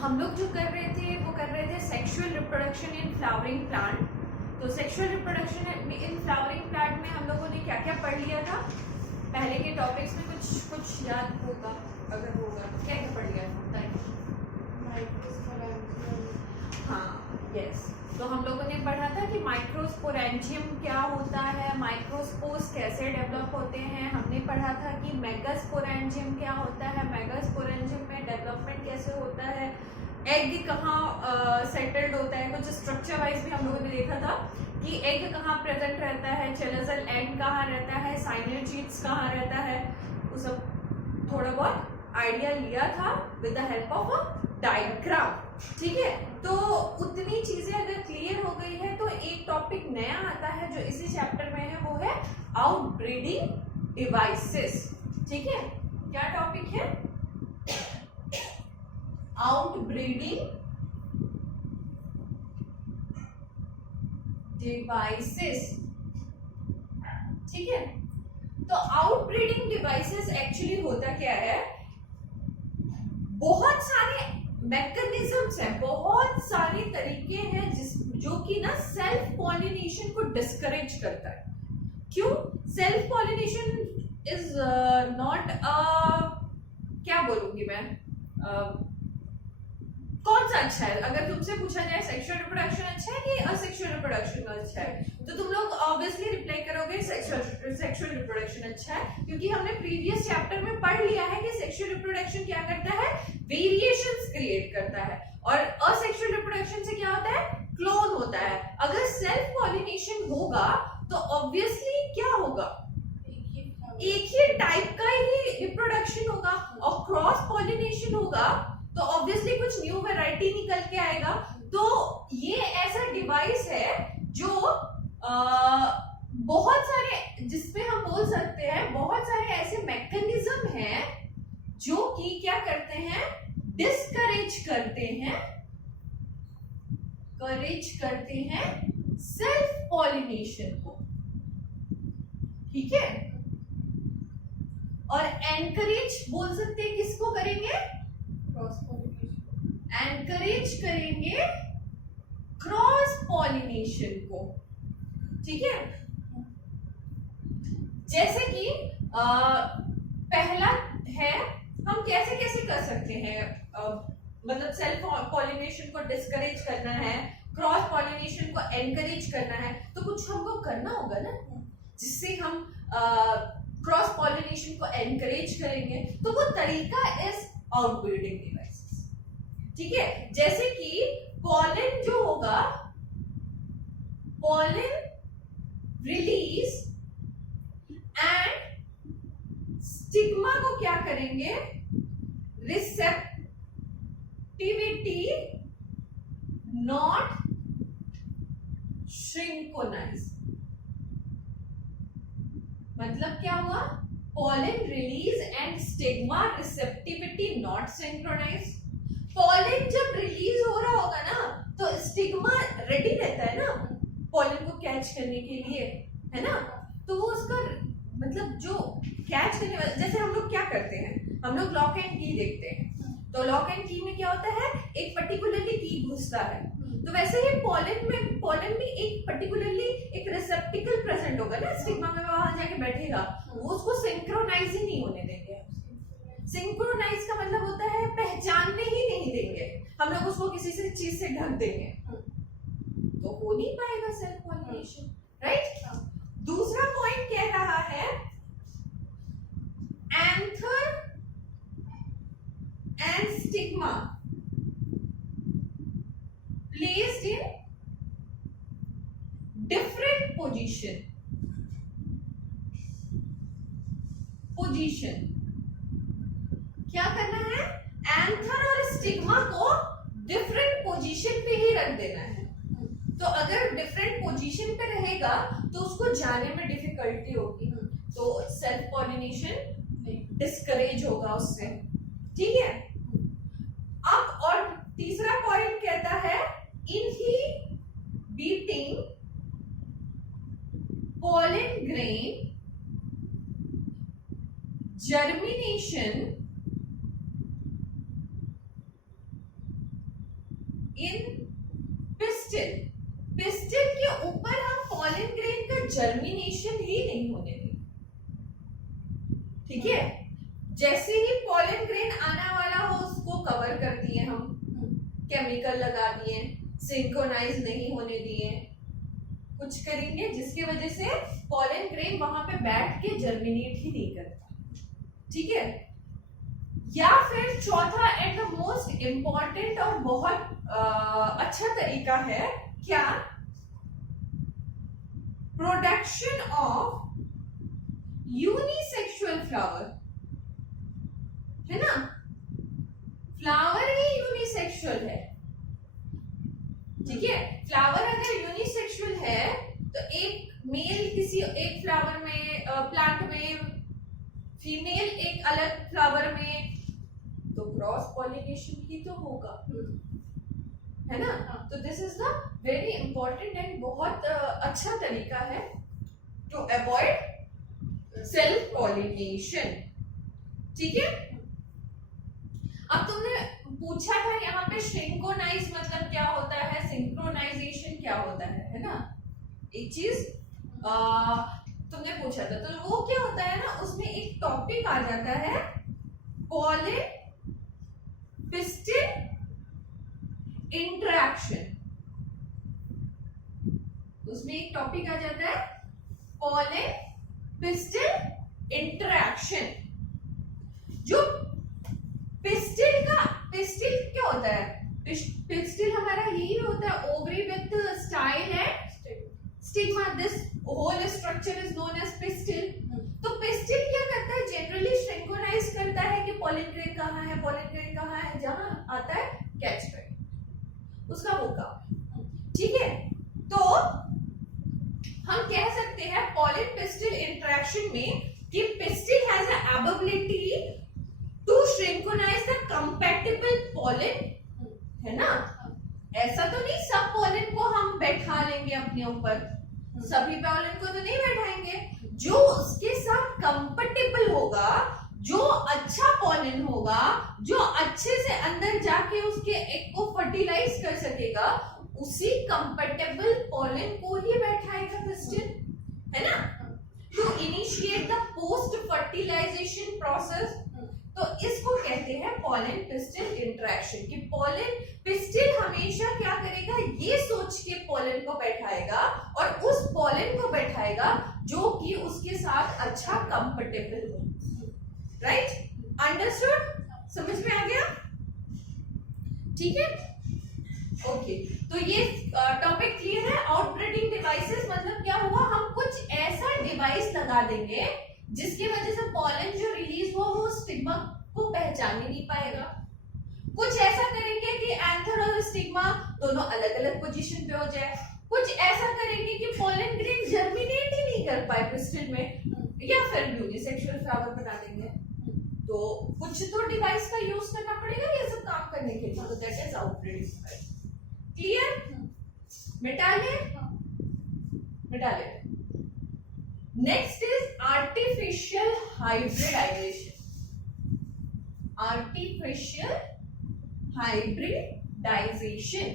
हम लोग जो कर रहे थे वो कर रहे थे sexual reproduction in flowering plant. तो sexual reproduction in flowering plant में हम लोगों ने क्या क्या पढ़ लिया था? पहले के टॉपिक्स में कुछ याद होगा, अगर होगा तो क्या क्या पढ़ लिया था? हाँ, यस। तो हम लोगों ने पढ़ा था कि माइक्रोस्पोरेंजियम क्या होता है, माइक्रोस्पोर्स कैसे डेवलप होते हैं। हमने पढ़ा था कि मेगास्पोरेंजियम क्या होता है, मेगास्पोरेंजियम में डेवलपमेंट कैसे होता है, एग कहाँ सेटल्ड होता है। कुछ स्ट्रक्चर वाइज भी हम लोगों ने देखा था कि एग कहाँ प्रेजेंट रहता है, चेलोजल एंड कहाँ रहता है, साइनोजीट्स कहाँ रहता है, वो सब थोड़ा बहुत आइडिया लिया था with the help of a diagram. ठीक है, तो उतनी चीजें अगर क्लियर हो गई है तो एक टॉपिक नया आता है जो इसी चैप्टर में है, वो है आउटब्रीडिंग डिवाइसेस। ठीक है, क्या टॉपिक है? Outbreeding devices. ठीक है, तो आउटब्रीडिंग डिवाइसेस एक्चुअली होता क्या है? बहुत सारे मैकेनिज्म्स हैं, बहुत सारे तरीके हैं जो कि ना सेल्फ पॉलिनेशन को डिस्करेज करता है। क्यों? सेल्फ पॉलिनेशन इज नॉट क्या बोलूंगी मैं, कौन सा अच्छा है? अगर तुमसे पूछा जाए सेक्सुअल रिप्रोडक्शन अच्छा है कि असेक्सुअल रिप्रोडक्शन अच्छा है, तो तुम लोग ऑब्वियसली रिप्लाई करोगे सेक्सुअल रिप्रोडक्शन अच्छा है, क्योंकि हमने प्रीवियस चैप्टर में पढ़ लिया है कि सेक्सुअल रिप्रोडक्शन क्या करता है? वेरिएशंस क्रिएट करता है। और असेक्सुअल रिप्रोडक्शन से क्या होता है? क्लोन होता है। अगर सेल्फ पॉलिनेशन होगा तो ऑब्वियसली क्या होगा? एक ही टाइप का ही रिप्रोडक्शन होगा। और क्रॉस पॉलिनेशन होगा तो ऑब्वियसली कुछ न्यू वैरायटी निकल के आएगा। तो ये ऐसा डिवाइस है जो बहुत सारे, जिसमें हम बोल सकते हैं बहुत सारे ऐसे मैकेनिज्म हैं जो कि क्या करते हैं? डिस्करेज करते हैं सेल्फ पॉलिनेशन को। ठीक है, और एनकरेज बोल सकते हैं किसको करेंगे? एनकरेज करेंगे क्रॉस पॉलिनेशन को। ठीक है, जैसे कि पहला है, हम कैसे कैसे कर सकते हैं, मतलब सेल्फ पॉलिनेशन को डिस्करेज करना है, क्रॉस पॉलिनेशन को एनकरेज करना है, तो कुछ हमको करना होगा ना जिससे हम क्रॉस पॉलिनेशन को एनकरेज करेंगे। तो वो तरीका इज आउटब्रीडिंग डिवाइसेस। ठीक है, जैसे कि पॉलन जो होगा, पॉलन रिलीज एंड स्टिग्मा को क्या करेंगे? Receptivity not synchronise. मतलब क्या हुआ? Pollen release and stigma receptivity not synchronise. Pollen जब रिलीज हो रहा होगा ना तो स्टिग्मा रेडी रहता है ना पॉलन को कैच करने के लिए, है ना? तो वो उसका मतलब जो कैच करने वाला, जैसे हम लोग क्या करते हैं, हम लोग लॉक एंड की देखते हैं, तो लॉक एंड की में क्या होता है? एक पर्टिकुलरली की घुसता है। तो वैसे ही पॉलन में एक पर्टिकुलरली एक रिसेप्टिकल प्रेजेंट होगा ना स्टिग्मा में, वहां जाके बैठेगा, वो उसको सिंक्रोनाइज ही नहीं होने देंगे। सिंक्रोनाइज का मतलब होता है पहचानने ही नहीं देंगे, हम लोग उसको किसी से चीज से ढक देंगे, तो हो नहीं पाएगा सेल्फ पॉलिनेशन, राइट? दूसरा पॉइंट कह रहा है anther and stigma placed in different position क्या करना है? एंथर और स्टिग्मा को डिफरेंट पोजीशन पे ही रख देना है। तो अगर डिफरेंट पोजीशन पे रहेगा तो उसको जाने में डिफिकल्टी होगी, तो सेल्फ पॉलिनेशन डिस्करेज होगा उससे। ठीक है, अब और तीसरा पॉइंट कहता है inhibiting pollen grain germination in pistil. Pistil के ऊपर हम पॉलन ग्रेन का जर्मिनेशन ही नहीं होने देंगे, ठीक है। जैसे ही पॉलन ग्रेन आने वाला हो उसको कवर कर दिए हम, केमिकल लगा दिए, सिंक्रोनाइज नहीं होने दिए, कुछ करेंगे जिसकी वजह से पॉलन ग्रेन वहां पे बैठ के जर्मिनेट ही नहीं करता, ठीक है। या फिर चौथा एंड द मोस्ट इंपॉर्टेंट और बहुत अच्छा तरीका है क्या, प्रोडक्शन ऑफ यूनिसेक्सुअल फ्लावर, है ना। फ्लावर ही यूनिसेक्सुअल है, ठीक है। फ्लावर अगर यूनिसेक्सुअल है तो एक मेल किसी एक फ्लावर में, प्लांट में, फीमेल एक अलग फ्लावर में, तो क्रॉस पॉलिनेशन ही तो होगा, है ना। तो this is the very important and बहुत अच्छा तरीका है टू अवॉइड सेल्फ पॉलिनेशन, ठीक है। अब तुमने पूछा था यहाँ पे सिंक्रोनाइज मतलब क्या होता है, सिंक्रोनाइजेशन क्या होता है ना, एक चीज तुमने पूछा था, तो वो क्या होता है ना, उसमें एक टॉपिक आ जाता है पॉलन पिस्टिल इंटरैक्शन, उसमें एक टॉपिक आ जाता है पॉलन पिस्टिल इंटरैक्शन। जो पिस्टिल क्या होता है, पिस्टिल हमारा यही होता है, ovary with style and stigma, this whole structure is known as pistil. तो पिस्टिल क्या करता है, जनरली सिंक्रोनाइज करता है कि पॉलन ग्रेन कहाँ है, पॉलन ग्रेन कहाँ है, जहां आता है कैच कर, उसका वो काम, ठीक है। तो हम कह सकते हैं पॉलन पिस्टिल इंटरेक्शन में कि pistil has a ability to synchronize the compatible pollen, है ना। ऐसा तो नहीं सब पॉलन को हम बैठा लेंगे अपने ऊपर, सभी पॉलन को तो नहीं बैठाएंगे, जो उसके साथ कंपैटिबल होगा, जो अच्छा पॉलन होगा, जो अच्छे से अंदर जाके उसके एग को फर्टिलाइज कर सकेगा, उसी कंपैटिबल पॉलन को ही बैठाएगा पिस्टिल, है ना। To initiate the post fertilization process, तो इसको कहते हैं पॉलन पिस्टिल इंटरेक्शन। कि पॉलन पिस्टिल हमेशा क्या करेगा, ये सोच के पॉलन को बैठाएगा और उस पॉलन को बैठाएगा जो कि उसके साथ अच्छा कंफर्टेबल हो, राइट, अंडरस्टूड, समझ में आ गया, ठीक है, ओके। तो ये टॉपिक क्लियर है। आउटब्रीडिंग डिवाइसेस मतलब क्या हुआ, हम कुछ ऐसा डिवाइस लगा देंगे जिसकी वजह से पॉलन जो रिलीज हुआ वो स्टिग्मा को पहचान ही नहीं पाएगा। कुछ ऐसा करेंगे कि एंथर और स्टिग्मा दोनों अलग अलग पोजीशन पे हो जाए। कुछ ऐसा करेंगे कि पॉलन ग्रेन जर्मिनेट ही नहीं कर पाए पिस्टिल में, या फिर यूनिसेक्सुअल फ्लावर बना देंगे। तो कुछ तो डिवाइस का यूज करना पड़ेगा ये सब काम करने के लिए, तो that is outbreeding device. Clear, मिटा ले। Next is artificial hybridization. Artificial hybridization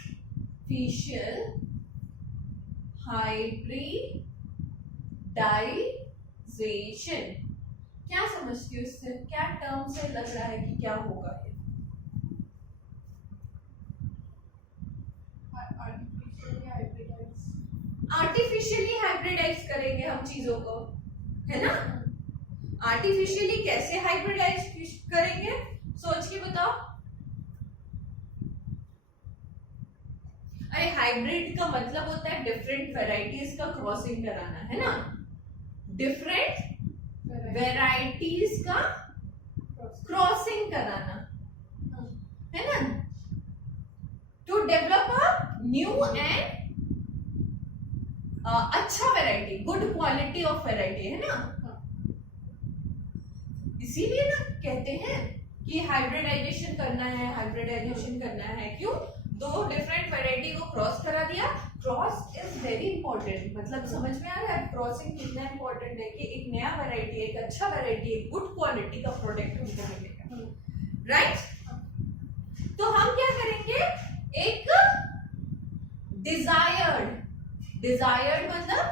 artificial hybridization क्या समझती हो इससे, क्या टर्म से लग रहा है कि क्या होगा ये? आर्टिफिशियली हाइब्रिडाइज करेंगे हम चीजों को, है ना। आर्टिफिशियली कैसे हाइब्रिडाइज करेंगे, सोच के बताओ। अरे हाइब्रिड का मतलब होता है डिफरेंट वेराइटीज का क्रॉसिंग कराना, है ना। डिफरेंट वेराइटीज का क्रॉसिंग कराना, है ना, to develop a new and अच्छा variety, good quality of variety, है ना। इसीलिए ना कहते हैं कि हाइब्रिडाइजेशन करना है, हाइब्रिडाइजेशन करना है। क्यों? दो डिफरेंट वैरायटी को क्रॉस करा दिया। क्रॉस इज वेरी इंपॉर्टेंट, मतलब समझ में आ रहा है क्रॉसिंग कितना इंपॉर्टेंट है कि एक नया वैरायटी, एक अच्छा वैरायटी, एक गुड क्वालिटी का प्रोडक्ट हमको मिलेगा, राइट। तो हम क्या करेंगे, एक डिजायर्ड, डिजायर्ड मतलब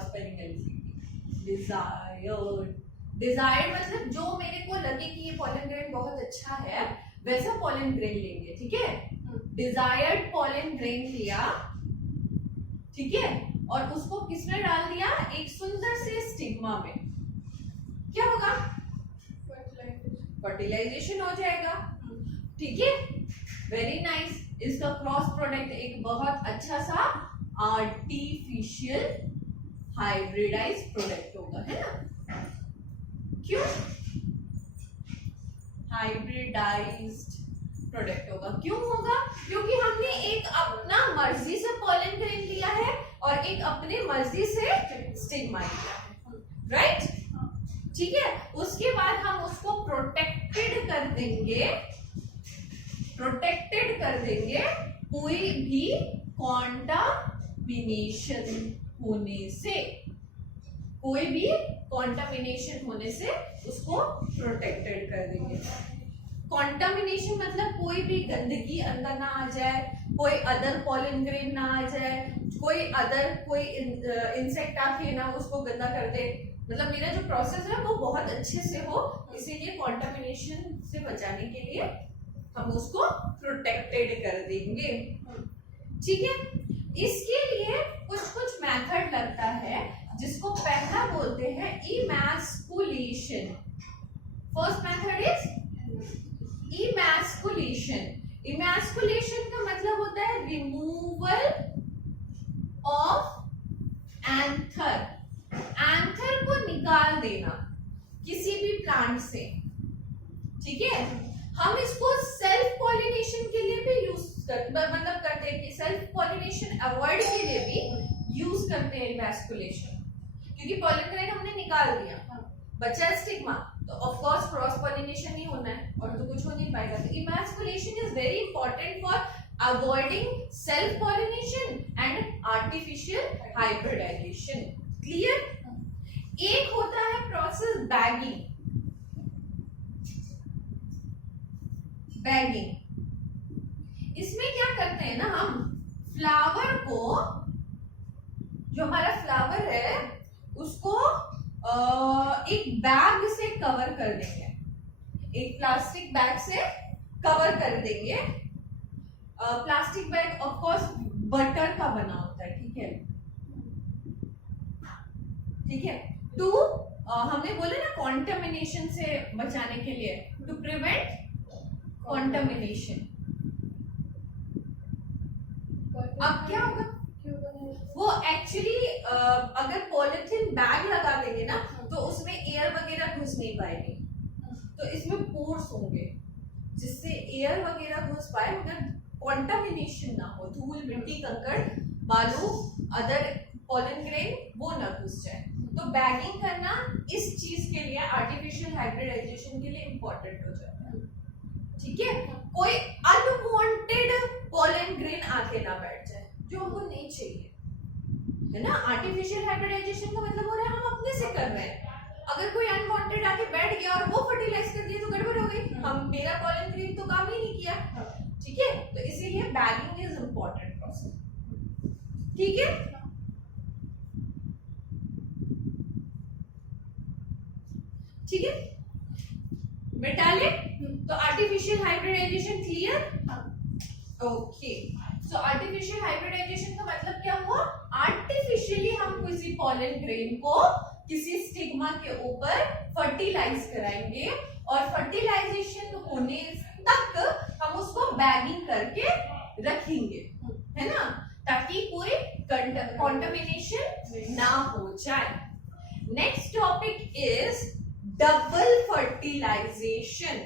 स्पेलिंग डिजायर्ड, डिजायर्ड मतलब जो मेरे को लगे कि ये पॉलन ग्रेन बहुत अच्छा है, वैसा पॉलन ग्रेन लेंगे, ठीक है। डिजायर्ड पॉलन ग्रेन लिया, ठीक है, और उसको किसमें डाल दिया, एक सुंदर से स्टिग्मा में। क्या होगा, फर्टिलाइजेशन हो जाएगा, ठीक है, वेरी नाइस। इसका क्रॉस प्रोडक्ट एक बहुत अच्छा सा आर्टिफिशियल हाइब्रिडाइज प्रोडक्ट होगा, है ना। क्यों हाइब्रिडाइज्ड प्रोडक्ट होगा, क्यों होगा, क्योंकि हमने एक अपना मर्जी से पॉलन ग्रेन लिया है और एक अपने मर्जी से स्टिग्मा लिया है, राइट, ठीक है। उसके बाद हम उसको प्रोटेक्टेड कर देंगे, प्रोटेक्टेड कर देंगे कोई भी कॉन्टामिनेशन होने से, कोई भी कॉन्टामिनेशन होने से उसको प्रोटेक्टेड कर देंगे। कॉन्टामिनेशन मतलब कोई भी गंदगी अंदर ना आ जाए, कोई अदर पॉलन ग्रेन ना आ जाए, कोई अदर कोई इंसेक्ट आके ना उसको गंदा कर दे, मतलब मेरा जो प्रोसेस है वो बहुत अच्छे से हो, इसीलिए कॉन्टामिनेशन से बचाने के लिए हम उसको प्रोटेक्टेड कर देंगे, ठीक है। इसके लिए कुछ कुछ मेथड लगता है, जिसको पहला बोलते हैं emasculation. First method is emasculation. Emasculation का मतलब होता है रिमूवल ऑफ एंथर, एंथर को निकाल देना किसी भी प्लांट से, ठीक है। हम इसको सेल्फ पॉलिनेशन के लिए भी यूज मतलब करते हैं कि सेल्फ पॉलिनेशन अवॉइड के लिए भी यूज करते हैं इमैस्कुलेशन, क्योंकि पॉलन ग्रेन हमने निकाल दिया, बचा स्टिग्मा, तो ऑफ कोर्स क्रॉस पॉलिनेशन नहीं होना है और तो कुछ हो नहीं पाएगा। तो emasculation is very important for avoiding self pollination and artificial hybridization, clear. एक होता है प्रोसेस बैगिंग, बैगिंग। इसमें क्या करते हैं ना, हम फ्लावर को, जो हमारा फ्लावर है उसको एक बैग से कवर कर देंगे, एक प्लास्टिक बैग से कवर कर देंगे। Plastic bag of course butter का बना होता है, ठीक है, ठीक है। टू हमने बोले ना कॉन्टामिनेशन से बचाने के लिए, टू प्रिवेंट कॉन्टामिनेशन। अब क्या होगा, वो एक्चुअली अगर पॉलिथीन बैग लगा देंगे ना तो उसमें एयर वगैरह घुस नहीं पाएगी, तो इसमें पोर्स होंगे जिससे एयर वगैरह घुस पाए, मगर कॉन्टामिनेशन ना हो, धूल मिट्टी कंकड़ बालू अदर पॉलन ग्रेन वो ना घुस जाए। तो बैगिंग करना इस चीज के लिए, आर्टिफिशियल हाइब्रिडाइजेशन के लिए इंपॉर्टेंट हो जाता है, ठीक है। कोई अनवांटेड पॉलन ग्रेन आके ना बैठ जाए जो हमको नहीं चाहिए, है ना। आर्टिफिशियल हाइब्रिडाइजेशन का मतलब हो रहा है हम अपने से कर रहे हैं, अगर कोई अनवांटेड आके बैठ गया और वो फर्टिलाइज कर दिया तो गड़बड़ हो गई, हम मेरा पॉलन ग्रेन तो काम ही नहीं किया, ठीक है। तो इसीलिए बैगिंग इज इंपॉर्टेंट प्रोसेस, ठीक है। ठीक है, मेटालिक, तो आर्टिफिशियल हाइब्रिडाइजेशन क्लियर, ओके। सो आर्टिफिशियल हाइब्रिडाइजेशन का मतलब क्या हुआ, आर्टिफिशियली हम किसी पॉलन ग्रेन को किसी स्टिग्मा के ऊपर फर्टिलाइज कराएंगे और फर्टिलाइजेशन होने तक हम उसको बैगिंग करके रखेंगे, है ना, ताकि कोई कंटामिनेशन ना हो जाए। Next topic is double fertilization.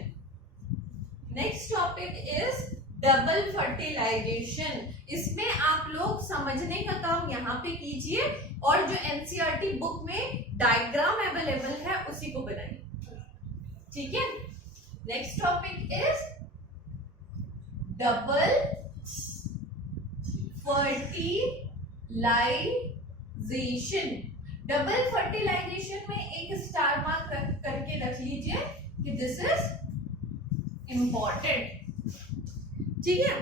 Next topic is double fertilization. इसमें आप लोग समझने का काम यहाँ पे कीजिए और जो एनसीईआरटी बुक में डायग्राम अवेलेबल है उसी को बनाइए, ठीक है। Next topic is double fertilization. Double fertilization में एक स्टार मार्क करके रख लीजिए कि दिस इज इंपॉर्टेंट, ठीक है।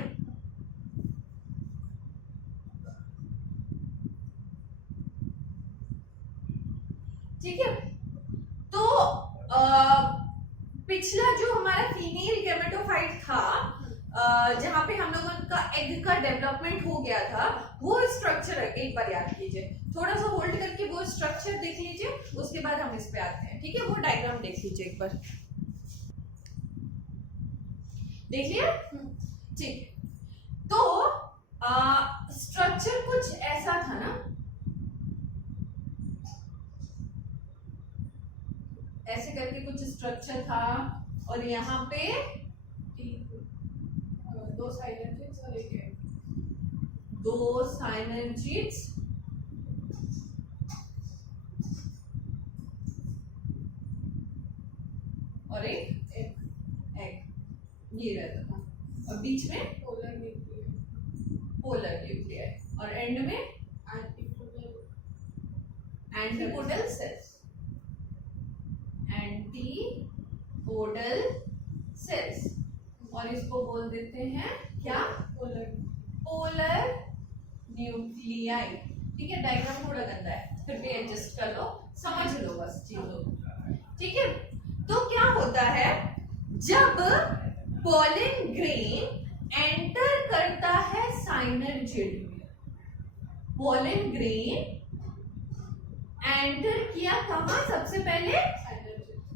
ठीक है, तो पिछला जो हमारा फीमेल गैमेटोफाइट था, जहां पे हम लोगों का एग का डेवलपमेंट हो गया था, वो स्ट्रक्चर एक बार याद कीजिए, थोड़ा सा होल्ड करके वो स्ट्रक्चर देख लीजिए, उसके बाद हम इस पे आते हैं, ठीक है। वो डायग्राम देख लीजिए एक बार, देख लिया, ठीक। तो स्ट्रक्चर कुछ ऐसा था ना, ऐसे करके कुछ स्ट्रक्चर था और यहाँ पे दो साइनर्जिड्स और एक एग, दो साइनर्जिड्स और एक एग, ये रहता था, और बीच में पोलर न्यूक्लियर, पोलर न्यूक्लियर, और एंड में एंटीपोडल सेल्स, एंटीपोडल सेल्स, और इसको बोल देते हैं क्या, पोलर न्यूक्लियाई, ठीक है। डायग्राम थोड़ा गंदा है, फिर भी एडजस्ट कर लो, समझ लो बस चीजों, ठीक है। तो क्या होता है, जब पॉलन ग्रेन एंटर करता है साइनर्जिड में, पॉलन ग्रेन एंटर किया कहां, सबसे पहले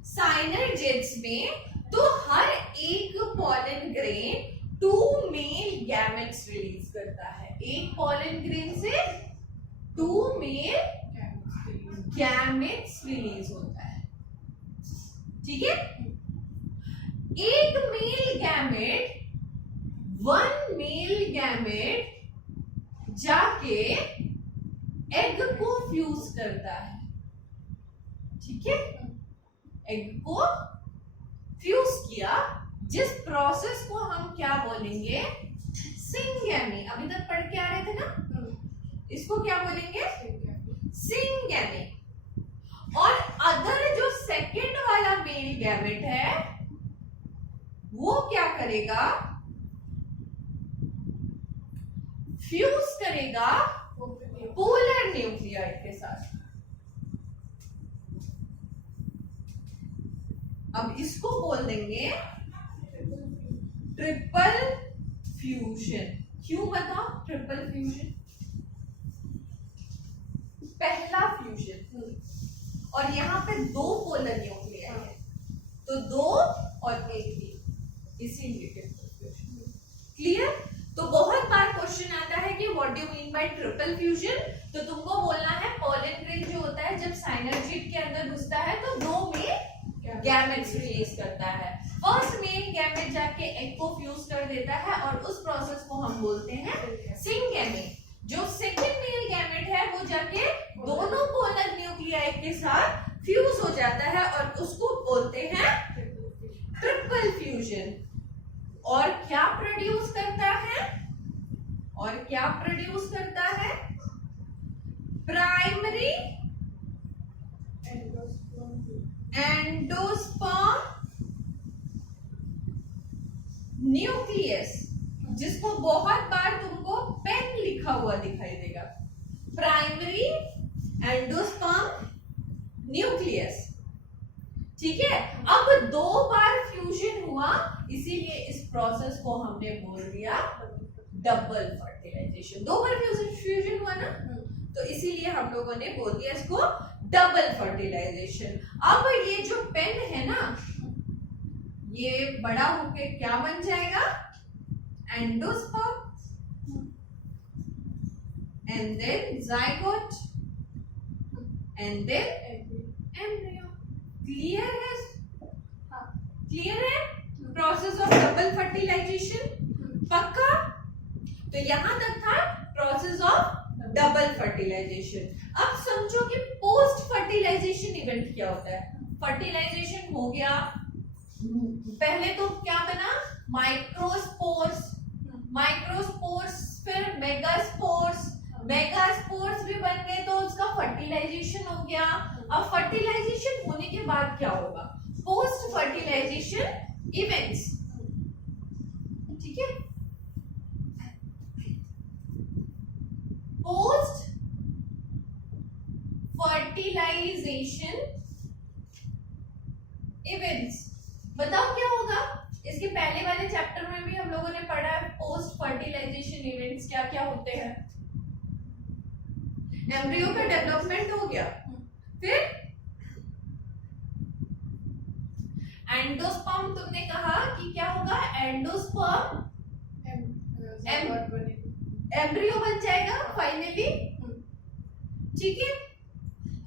साइनर्जिड्स में, तो हर एक pollen grain 2 male gametes release करता है, एक पॉलन ग्रेन से 2 मेल गैमेट्स रिलीज होता है, ठीक है। एक मेल गैमेट 1 मेल गैमेट जाके एग को फ्यूज करता है, ठीक है। एग को फ्यूज किया, जिस प्रोसेस को हम क्या बोलेंगे, सिंगैमी। अभी तक पढ़ के आ रहे थे ना, इसको क्या बोलेंगे, सिंगैमी। और अदर जो सेकेंड वाला मेल गैमेट है वो क्या करेगा, फ्यूज करेगा पोलर न्यूक्लियाइड के साथ। अब इसको बोल देंगे ट्रिपल फ्यूजन। क्यों बताओ ट्रिपल फ्यूजन, पहला फ्यूजन, और यहाँ पे 2 पोलर न्यूक्लियाई है, तो 2 और 1 भी, इसीलिए ट्रिपल फ्यूजन। क्लियर। तो बहुत बार क्वेश्चन आता है कि what do you mean by triple fusion, तो तुमको बोलना है पॉलन ग्रेन जो होता है जब साइनर्जिड के अंदर घुसता है तो 2 में गैमेट्स रिलीज करता है, फर्स्ट मेल गैमेट जाके एग को फ्यूज कर देता है और उस प्रोसेस को हम बोलते हैं सिंगैमी। जो सेकंड मेल गैमेट है वो जाके दोनों पोलर न्यूक्लियाई के साथ फ्यूज हो जाता है और उसको बोलते हैं ट्रिपल फ्यूजन। और क्या प्रोड्यूस करता है, और क्या प्रोड्यूस करता है, प्राइमरी एंडोस्पर्म न्यूक्लियस, जिसको बहुत बार तुमको पेन लिखा हुआ दिखाई देगा, प्राइमरी एंडोस्पर्म न्यूक्लियस, ठीक है। अब 2 बार फ्यूजन हुआ, इसीलिए इस प्रोसेस को हमने बोल दिया डबल फर्टिलाइजेशन। 2 बार फ्यूजन हुआ ना, तो इसीलिए हम लोगों ने बोल दिया इसको डबल फर्टिलाइजेशन। अब ये जो पेन है ना, ये बड़ा होके क्या बन जाएगा, endosperm, and then zygote, and then embryo. Clear है, क्लियर है प्रोसेस ऑफ डबल फर्टिलाइजेशन। पक्का? तो यहां तक था प्रोसेस ऑफ डबल फर्टिलाइजेशन। अब समझो कि पोस्ट फर्टिलाइजेशन इवेंट क्या होता है। फर्टिलाइजेशन हो गया, पहले तो क्या बना, माइक्रोस्पोर्स, माइक्रोस्पोर्स फिर मेगास्पोर्स, मेगास्पोर्स भी बन गए तो उसका फर्टिलाइजेशन हो गया। अब फर्टिलाइजेशन होने के बाद क्या होगा, पोस्ट फर्टिलाइजेशन इवेंट्स, ठीक है। पोस्ट फर्टिलाइजेशन इवेंट्स, बताओ क्या होगा। इसके पहले वाले चैप्टर में भी हम लोगों ने पढ़ा है पोस्ट फर्टिलाइजेशन इवेंट्स क्या क्या होते हैं। एम्ब्रियो का डेवलपमेंट हो गया, फिर एंडोस्पर्म, तुमने कहा कि क्या होगा, एंडोस्पर्म एम्ब्रियो बन जाएगा फाइनली, ठीक है।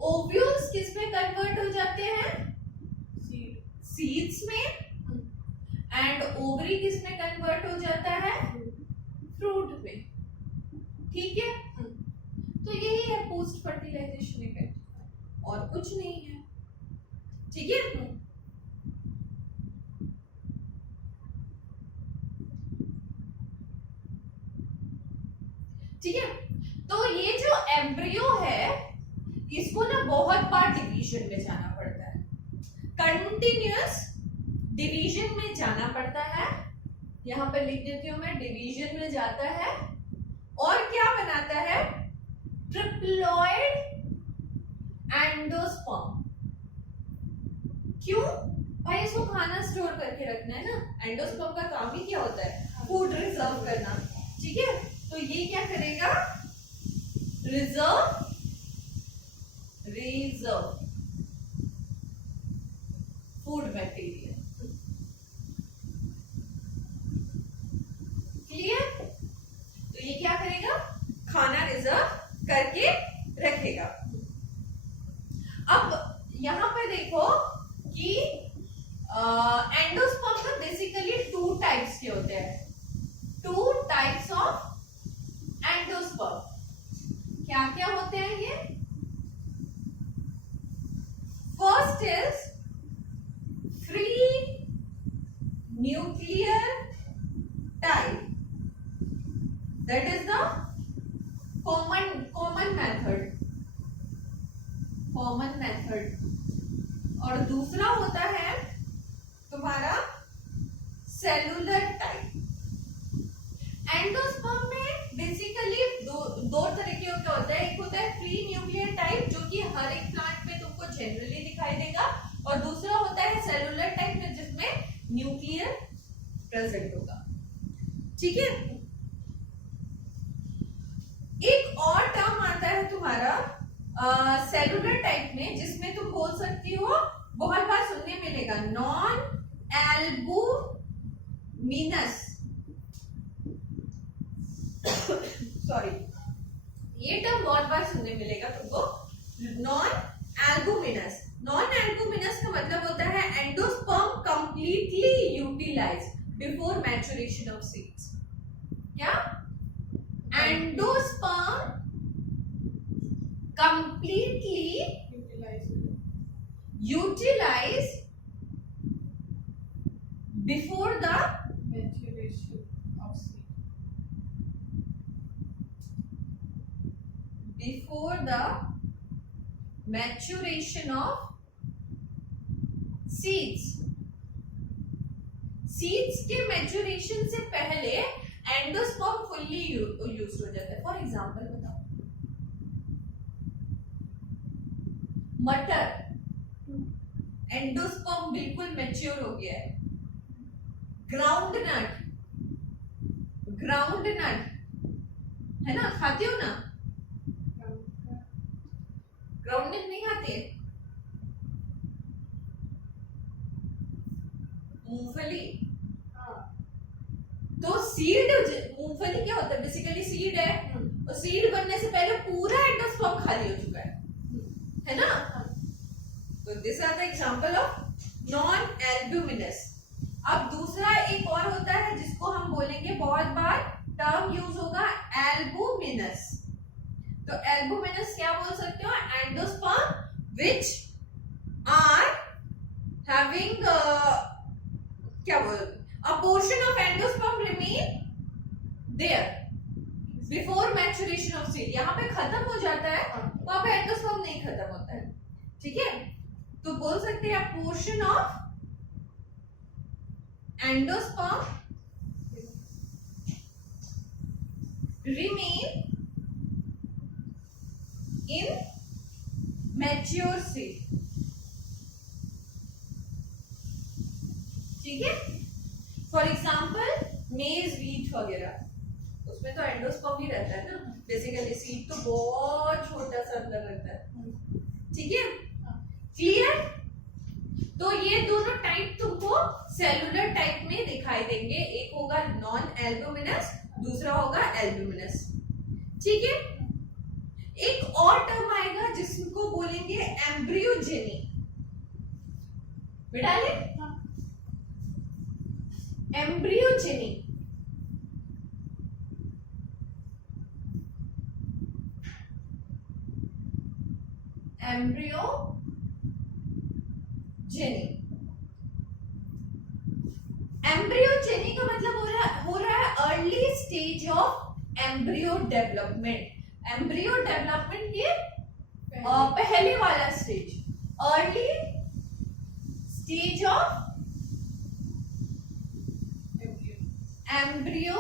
ओव्यूल्स किस में कन्वर्ट हो जाते हैं, सीड्स में, एंड ओवरी किस में कन्वर्ट हो जाता है, फ्रूट में, ठीक है। तो यही है पोस्ट फर्टिलाइजेशन इवेंट, और कुछ नहीं है, ठीक है। ठीक है, तो ये जो एम्ब्रियो है इसको ना बहुत बार डिवीजन में जाना पड़ता है, कंटिन्यूअस डिवीजन में जाना पड़ता है। यहां पर लिख देती हूं मैं, डिवीजन में जाता है और क्या बनाता है, ट्रिप्लॉइड एंडोस्पर्म। क्यों भाई, इसको खाना स्टोर करके रखना है ना, एंडोस्पर्म का काम ही क्या होता है, फूड रिजर्व करना, ठीक है। तो ये क्या करेगा, रिजर्व फूड मटेरियल, क्लियर। तो ये क्या करेगा, खाना रिजर्व करके रखेगा। अब यहां पे देखो कि एंडोस्पर्म का बेसिकली 2 टाइप्स के होते हैं, 2 टाइप्स ऑफ एंडोस्पर्म। क्या क्या होते हैं ये, first is free nuclear type, that is the common method. और दूसरा होता है तुम्हारा सेलुलर टाइप। एंडोस्पर्म में बेसिकली दो तरीके का होता है, एक होता है फ्री न्यूक्लियर टाइप जो कि हर एक प्लांट में तुमको जनरली दिखाई देगा, और दूसरा होता है सेलुलर टाइप में जिसमें न्यूक्लियर प्रेजेंट होगा, ठीक है। एक और टर्म आता है तुम्हारा सेलुलर टाइप में, जिसमें तुम बोल सकती हो, बहुत बार सुनने मिलेगा, नॉन एल्बुमिनस, सॉरी, ये टर्म बहुत बार सुनने मिलेगा तुमको, नॉन एल्बुमिनस। नॉन एल्बुमिनस का मतलब होता है endosperm completely utilize before maturation of seeds. क्या, endosperm completely utilize before the maturation of seed. Before the maturation of seeds. Seeds के maturation से पहले एंडोस्पर्म फुल्ली यूज हो जाता है। फॉर एग्जाम्पल बताओ, मटर, एंडोस्पर्म बिल्कुल मैच्योर हो गया है। ग्राउंडनट है ना, खाते हो ना, ग्राउंडनट नहीं खाते, मूंगफली, तो सीड, मूंगफली क्या होता है, बेसिकली सीड है, और सीड बनने से पहले पूरा एंडोस्पर्म खाली हो चुका है ना। तो this are the example of non albuminous. अब दूसरा एक और होता है जिसको हम बोलेंगे, बहुत बार टर्म यूज होगा, एल्बुमिनस। तो एल्बुमिनस क्या बोल सकते हो, एंडोस्पर्म विच आर हैविंग क्या बोल, a portion of endosperm remain there before maturation of seed. यहाँ पे खत्म हो जाता है, वहां पे एंडोस्पर्म नहीं खत्म होता है, ठीक है। तो बोल सकते हैं portion of endosperm remain in mature seed, ठीक है। फॉर एग्जाम्पल मेज, व्हीट वगैरह, उसमें तो एंडोस्पर्म ही रहता है ना बेसिकली, सीड तो बहुत छोटा सा अंदर रहता है, ठीक है, क्लियर। तो ये दोनों टाइप तुमको सेलुलर टाइप में दिखाई देंगे, एक होगा नॉन एल्बुमिनस, दूसरा होगा एल्बुमिनस, ठीक है। एक और टर्म आएगा जिसको बोलेंगे एम्ब्रियोजेनी, बेटा ले एम्ब्रियोजेनी। एम्ब्रियोजेनी, एम्ब्रियोजेनी का मतलब हो रहा है early stage of embryo development. Embryo development के पहले वाला stage, early stage of embryo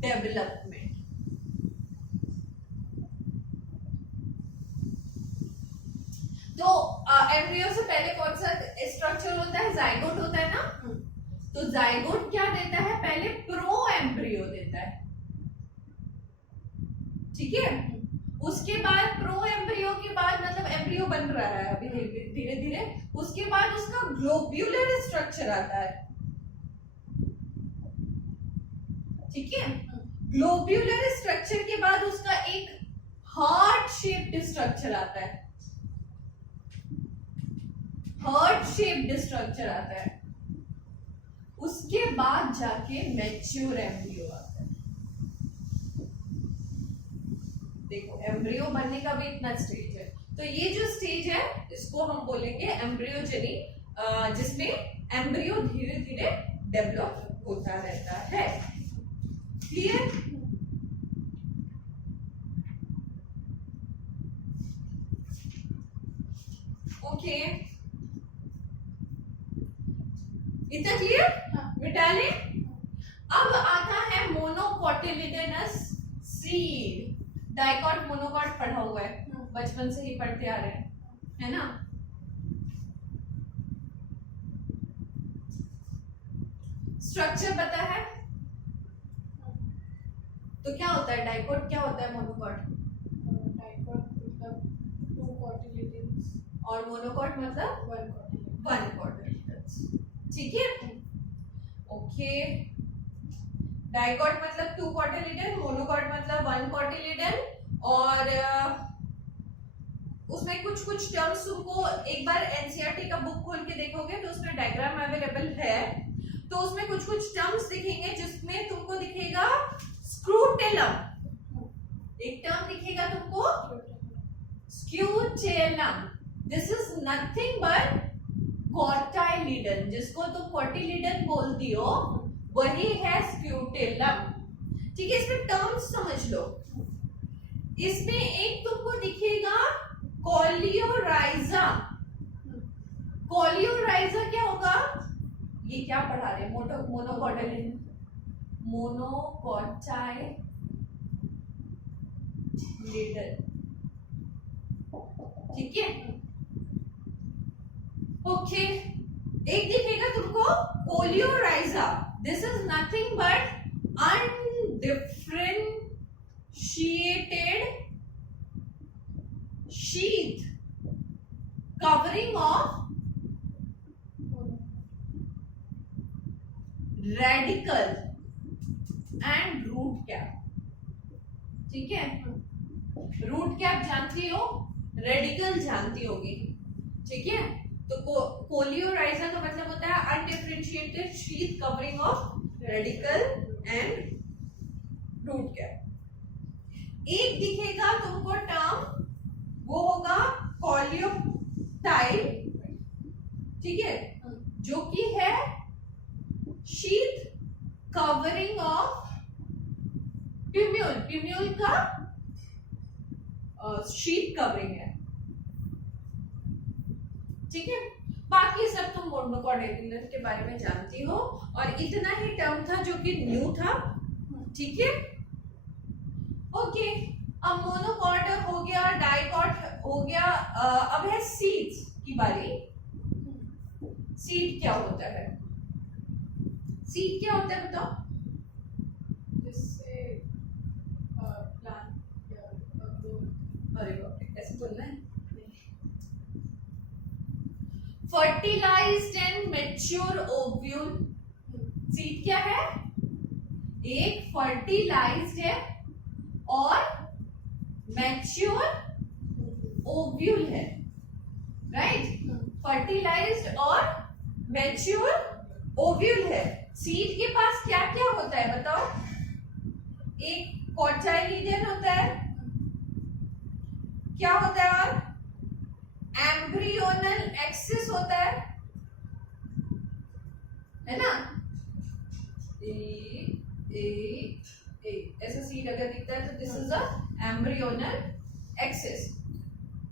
development. तो एम्ब्रियो से पहले कौन सा स्ट्रक्चर होता है, जाइगोट होता है ना। तो जाइगोट क्या देता है, पहले प्रो एम्ब्रियो देता है, ठीक है। उसके बाद प्रो एम्ब्रियो के बाद मतलब एम्ब्रियो बन रहा है अभी धीरे धीरे, उसके बाद उसका ग्लोब्यूलर स्ट्रक्चर आता है, ठीक है। ग्लोब्यूलर स्ट्रक्चर के बाद उसका एक हार्ट शेप्ड स्ट्रक्चर आता है, हार्ट शेप्ड स्ट्रक्चर आता है, उसके बाद जाके मैच्योर एम्ब्रियो आता है। देखो एम्ब्रियो बनने का भी इतना स्टेज है, तो ये जो स्टेज है इसको हम बोलेंगे एम्ब्रियोजेनी, जिसमें एम्ब्रियो धीरे धीरे डेवलप होता रहता है, क्लियर। ओके, इतना क्लियर मिटाले। अब आता है मोनोकोटिलिडनस सीड। डाइकॉट मोनोकॉट पढ़ा हुआ है, बचपन से ही पढ़ते आ रहे हैं, है ना। स्ट्रक्चर पता है, तो क्या होता है डाइकॉट, क्या होता है मोनोकॉट। डाइकॉट मतलब 2 कोटिलिडन्स और मोनोकॉट मतलब 1 कोटिलिडन्स, ठीक है। ओके, डाइकॉट मतलब 2 कोटिलिडन, मोनोकॉट मतलब 1 कोटिलिडन। और उसमें कुछ कुछ टर्म्स तुमको एक बार एनसीईआरटी का बुक खोल के देखोगे तो उसमें डायग्राम अवेलेबल है, तो उसमें कुछ कुछ टर्म्स दिखेंगे जिसमें तुमको दिखेगा स्क्रूटेलम, एक टर्म दिखेगा तुमको scutellum, this is nothing but cotyledon, जिसको तुम कोटिलिडन बोलती हो वही है स्क्यूटेलम, ठीक है। इसमें टर्म्स समझ लो, इसमें एक तुमको दिखेगा कोलियोराइजा। कोलियोराइजा क्या होगा, ये क्या पढ़ा रहे, मोनोकोटिलिडन, मोनोकोटाइलिडन, ठीक है। ओके, एक दिखेगा तुमको coleorhiza, this is nothing but undifferentiated sheath covering of radical and root cap, ठीक है। रूट कैप जानती हो, रेडिकल जानती होगी, ठीक है। तो कोलियोराइजा का मतलब होता है undifferentiated sheath covering of radicle and root cap. एक दिखेगा तुमको टर्म, वो होगा कॉलियोटाइल, ठीक है, जो कि है शीथ कवरिंग ऑफ प्यूम्यूल, प्यूम्यूल का शीथ कवरिंग है, ठीक है। बाकी सब तुम मोनोकॉटिलिडन के बारे में जानती हो, और इतना ही टर्म था जो कि न्यू था, ठीक है। ओके, अब मोनोकॉट हो गया, डाइकॉट हो गया, अब है सीड्स की बारी। सीड क्या होता है? सीड क्या होता है बताओ? जिससे प्लांट या अरे बाप रे, ऐसे बोलना है। Fertilized and mature ovule. Seed क्या है? एक फर्टिलाइज्ड है और मैच्योर ओव्यूल है, राइट। फर्टिलाइज्ड और मैच्योर ओव्यूल है। सीड के पास क्या क्या होता है बताओ? एक कॉटाइलिडन होता है, क्या होता है और? एम्ब्रियोनल एक्सिस होता है ना। ऐसा सीड अगर दिखता है तो this is a embryonal axis,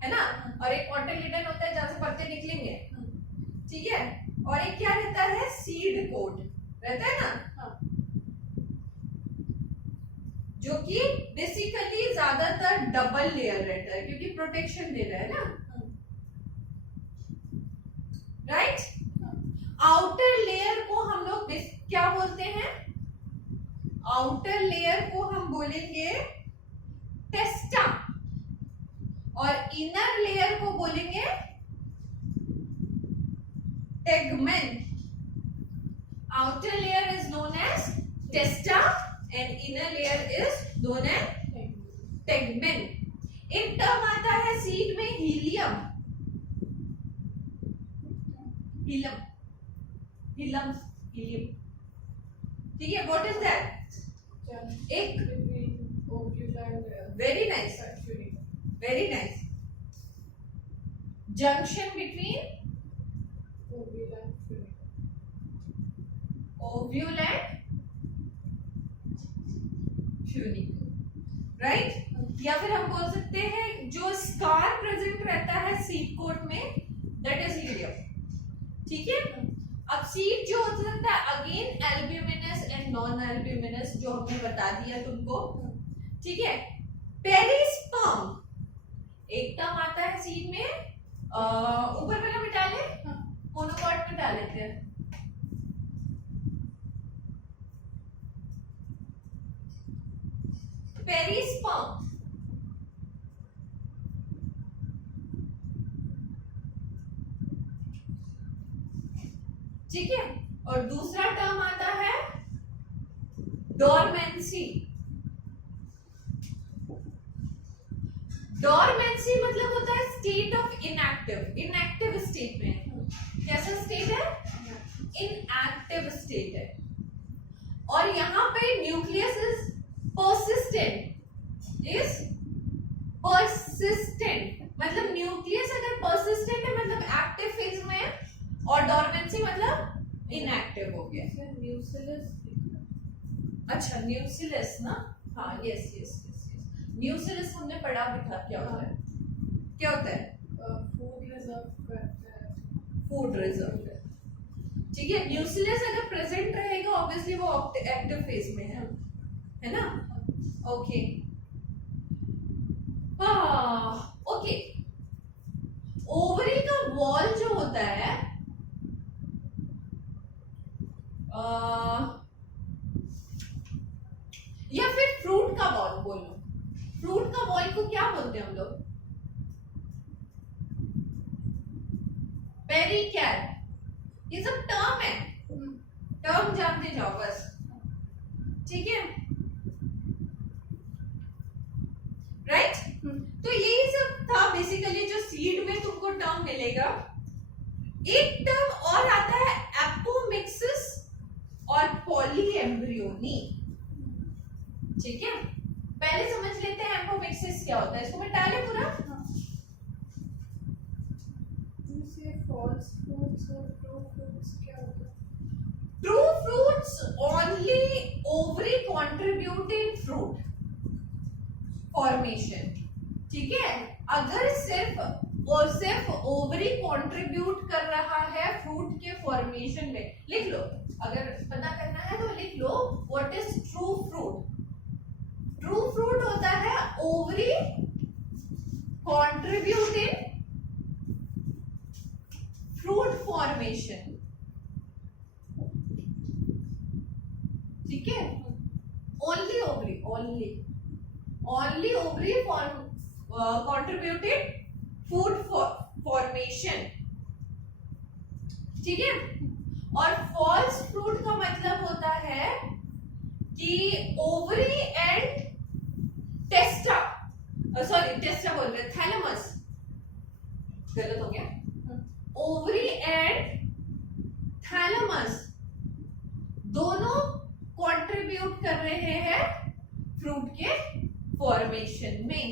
है ना। और एक कॉटाइलिडन होता है जहां से पत्ते निकलेंगे, ठीक है। और एक क्या रहता है? सीड कोट रहता है ना, जो कि बेसिकली ज्यादातर डबल लेयर रहता है क्योंकि प्रोटेक्शन दे रहा है ना, राइट। आउटर लेयर को हम लोग क्या बोलते हैं? आउटर लेयर को हम बोलेंगे टेस्टा, और इनर लेयर को बोलेंगे tegmen. Outer layer is known as testa and inner layer is known as tegmen. एक टर्म आता है सीड में हीलियम, हीलियम, हीलियम, हीलियम, ठीक है। What is that? एक very nice, very nice, junction between ovule and funicle, right. या फिर हम बोल सकते हैं जो स्कार प्रेजेंट रहता है सीड कोट में, दैट इज हीलियम, ठीक है। अब सीड जो हो सकता है again albuminous and non albuminous, जो हमने बता दिया तुमको, ठीक है। पेरिस्पर्म एक टर्म आता है सीड में, ऊपर वाला मिटा ले, मोनोकॉट में डाल लेते हैं। पेरिस्पर्म, ठीक है। और दूसरा टर्म आता है डोरमेंसी। डोरमेंसी मतलब होता है state of inactive, inactive state में। कैसा स्टेट है? इनएक्टिव स्टेट है। और यहां पे nucleus is persistent, is persistent, मतलब न्यूक्लियस अगर persistent है मतलब एक्टिव फेज में है, और डोरमेंसी मतलब इनएक्टिव हो गया। अच्छा, न्यूक्लियस ना, हाँ, yes yes yes yes, nucleus हमने पढ़ा भी था। क्या होता है? क्या होता है? फूड रिजर्व करता है, फूड रिजर्व, ठीक है। न्यूक्लियस अगर प्रेजेंट रहेगा ऑब्वियसली वो एक्टिव फेज में है ना। Okay, okay. ओवरी का वॉल जो होता है, या फिर फ्रूट का वॉल बोलो, फ्रूट का वॉल को क्या बोलते हैं हम लोग? पेरिकैल। ये सब टर्म है, टर्म जानते जाओ बस, ठीक है, राइट। तो यही सब था बेसिकली जो सीड में तुमको टर्म मिलेगा, एक टर्म और आता है एपोमिक्सिस और पॉलीएम्ब्रियोनी। ठीक है, पहले समझ लेते हैं एपोमिक्सिस क्या होता है। इसको मैं टाले पूरा। You say false fruits or true fruits क्या होता है? True fruits only ovary contributed fruit formation। ठीक है, अगर सिर्फ ओवरी कंट्रीब्यूट कर रहा है फ्रूट के फॉर्मेशन में, लिख लो। अगर पता करना है तो लिख लो what is true fruit. True fruit होता है ओवरी कंट्रीब्यूटिंग फ्रूट फॉर्मेशन। ठीक है, only ovary, only ovary contributed food formation। ठीक है, और false fruit का मतलब होता है कि ओवरी एंड टेस्टा बोल रहे, थैलेमस, गलत हो गया। ओवरी एंड थैलेमस दोनों कंट्रीब्यूट कर रहे हैं फ्रूट के फॉर्मेशन में।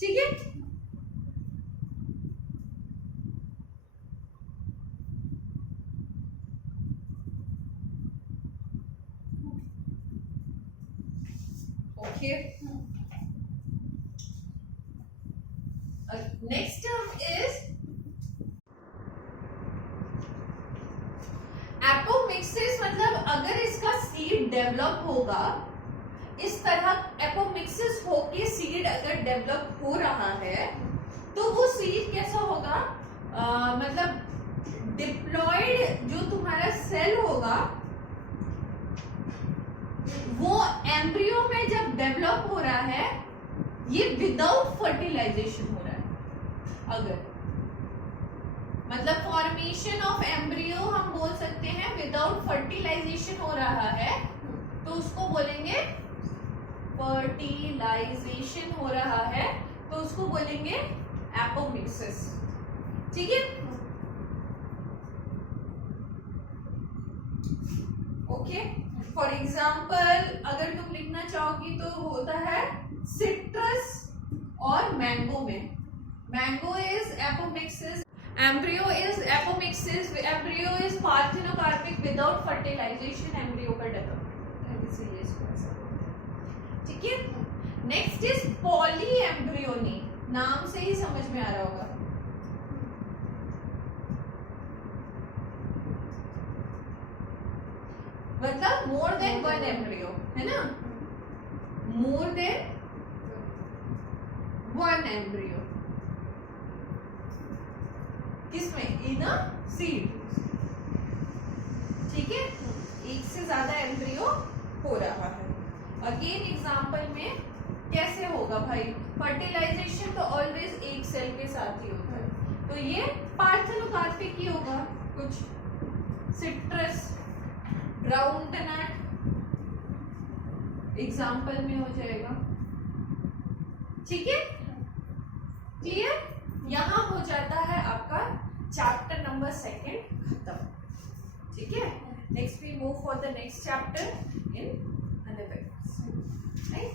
ठीक है, okay. Next term is apomixis. मतलब अगर इसका सीड डेवलप होगा, इस तरह एपोमिक्सिस होके सीड अगर डेवलप हो रहा है तो वो सीड कैसा होगा, मतलब डिप्लॉयड जो तुम्हारा सेल होगा वो एम्ब्रियो में जब डेवलप हो रहा है, ये विदाउट फर्टिलाइजेशन हो रहा है। अगर मतलब फॉर्मेशन ऑफ एम्ब्रियो हम बोल सकते हैं विदाउट फर्टिलाइजेशन हो रहा है, तो उसको बोलेंगे फर्टिलाइजेशन हो रहा है तो उसको बोलेंगे एपोमिक्सिस। ठीक है, ओके। फॉर एग्जाम्पल अगर तुम लिखना चाहोगी तो होता है सिट्रस और मैंगो में। Mango is apomixis, embryo is apomixis, embryo is parthenocarpic without fertilization embryo का डेवलपमेंट, इसीलिए इसको ऐसा। ठीक है, नेक्स्ट इज पॉलीएम्ब्रियोनी। नाम से ही समझ में आ रहा होगा। मतलब मोर देन वन एम्ब्रियो, है ना, मोर देन वन एम्ब्रियो। किसमें? In a seed. ठीक है, एक से ज्यादा एम्ब्रियो हो रहा है। अगेन एग्जांपल में कैसे होगा भाई, फर्टिलाइजेशन तो ऑलवेज एक सेल के साथ ही होता है, तो ये पार्थेनोकार्पिक ही होगा। कुछ सिट्रस, ग्राउंडनट एग्जांपल में हो जाएगा। ठीक है, क्लियर? यहां हो जाता है आपका चैप्टर नंबर 2 खत्म। ठीक है, next we move for the next chapter in another, right?